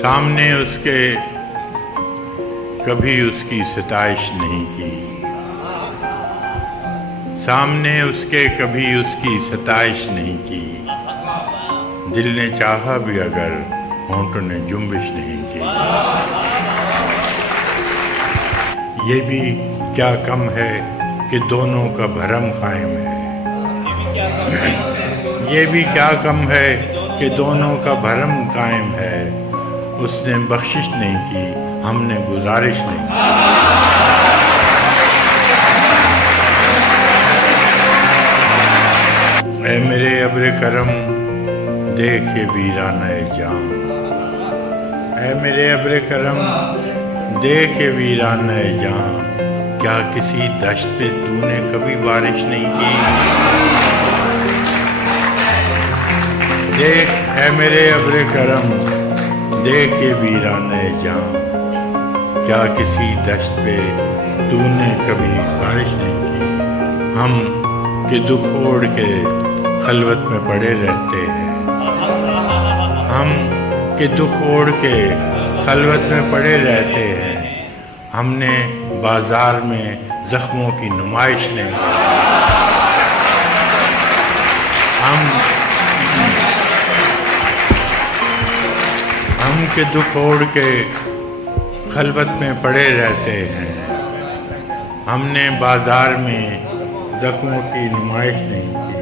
سامنے اس کے کبھی اس کی ستائش نہیں کی، سامنے اس کے کبھی اس کی ستائش نہیں کی، دل نے چاہا بھی اگر ہونٹوں نے جنبش نہیں کی۔ یہ بھی کیا کم ہے کہ دونوں کا بھرم قائم ہے، یہ بھی کیا کم ہے کہ دونوں کا بھرم قائم ہے، اس نے بخشش نہیں کی، ہم نے گزارش نہیں کی۔ اے میرے ابر کرم دیکھ یہ ویرانہ جاں، اے میرے ابر کرم دیکھ یہ ویرانہ جاں، کیا کسی دشت پہ تو نے کبھی بارش نہیں کی؟ دیکھ اے میرے ابر کرم دیکھ یہ ویرانہ جاں، کیا کسی دشت پہ تو نے کبھی بارش نہیں کی؟ ہم کہ دکھ اوڑھ کے خلوت میں پڑے رہتے ہیں، ہم کہ دکھ اوڑھ کے خلوت میں پڑے رہتے ہیں، ہم نے بازار میں زخموں کی نمائش نہیں کی۔ ہم کہ دکھ اوڑھ کے خلوت میں پڑے رہتے ہیں، ہم نے بازار میں زخموں کی نمائش نہیں کی۔